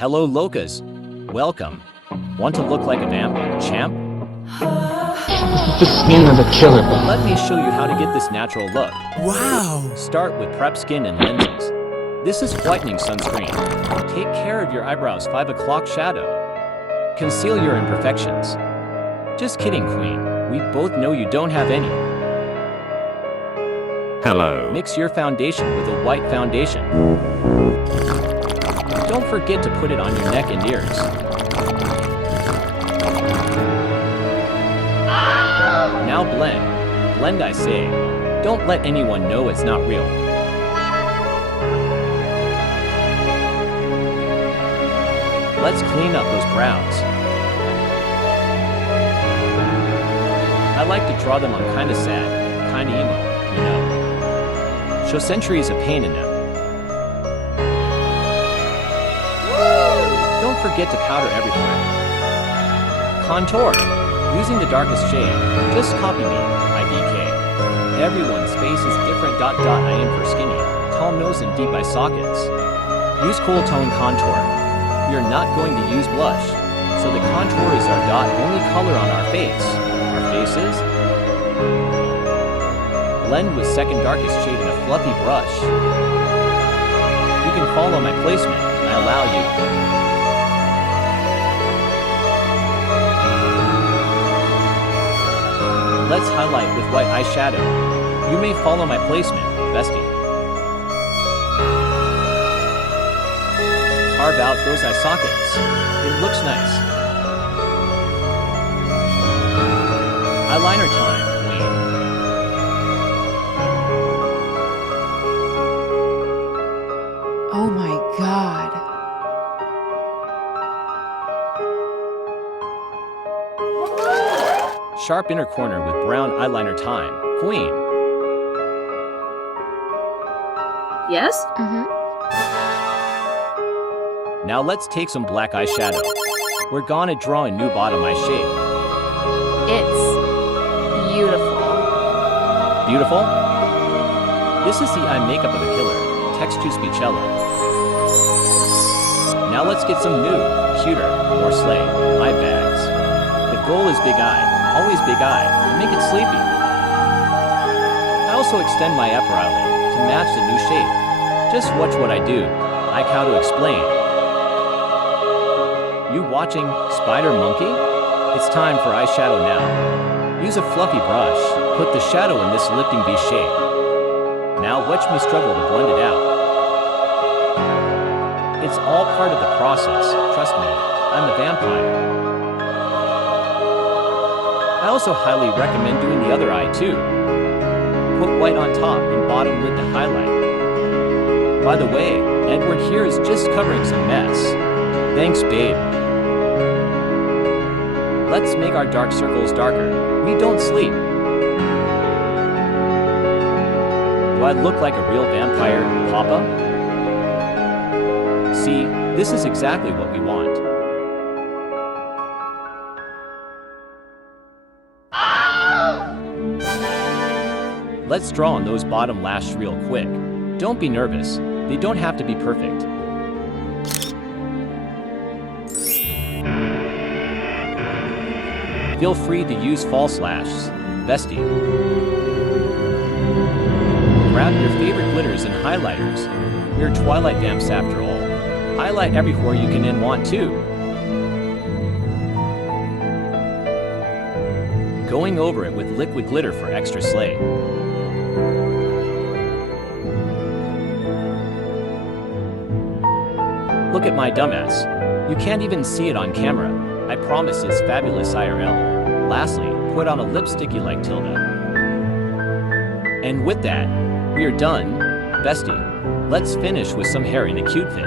Hello, Locas. Welcome. Want to look like a vamp, champ? The skin of a killer. Let me show you how to get this natural look. Wow! Start with prep skin and lenses. This is whitening sunscreen. Take care of your eyebrows, 5 o'clock shadow. Conceal your imperfections. Just kidding, Queen. We both know you don't have any. Hello. Mix your foundation with a white foundation. Don't forget to put it on your neck and ears. Now blend. Blend, I say. Don't let anyone know it's not real. Let's clean up those brows. I like to draw them on kinda sad, kinda emo, you know. Show centuries of pain in them. Don't forget to powder everywhere. Contour. Using the darkest shade. Just copy me, IDK. Everyone's face is different. I am for skinny, tall nose and deep eye sockets. Use cool tone contour. We are not going to use blush, so the contour is our only color on our face. Our faces. Blend with second darkest shade in a fluffy brush. You can follow my placement. I allow you. Let's highlight with white eyeshadow. You may follow my placement, bestie. Carve out those eye sockets. It looks nice. Eyeliner time, queen. Oh my god. Sharp inner corner with brown eyeliner time, queen. Yes? Now let's take some black eyeshadow. We're gonna draw a new bottom eye shape. It's beautiful. Beautiful? This is the eye makeup of the killer, Texture Spicello. Now let's get some new, cuter, more slay, eye bags. The goal is big eye, always big eye, to make it sleepy. I also extend my upper eyelid to match the new shape. Just watch what I do, like how to explain. You watching Spider Monkey? It's time for eyeshadow now. Use a fluffy brush, put the shadow in this lifting V shape. Now watch me struggle to blend it out. It's all part of the process, trust me, I'm a vampire. I also highly recommend doing the other eye too. Put white on top and bottom lid to highlight. By the way, Edward here is just covering some mess. Thanks, babe. Let's make our dark circles darker. We don't sleep. Do I look like a real vampire, Papa? See, this is exactly what we want. Let's draw on those bottom lashes real quick. Don't be nervous. They don't have to be perfect. Feel free to use false lashes, bestie. Grab your favorite glitters and highlighters. We're Twilight vamps after all. Highlight everywhere you can and want to. Going over it with liquid glitter for extra slay. Look at my dumbass. You can't even see it on camera. I promise it's fabulous IRL. Lastly, put on a lipsticky like Tilda. And with that, we are done. Bestie, let's finish with some hair in a cute fit.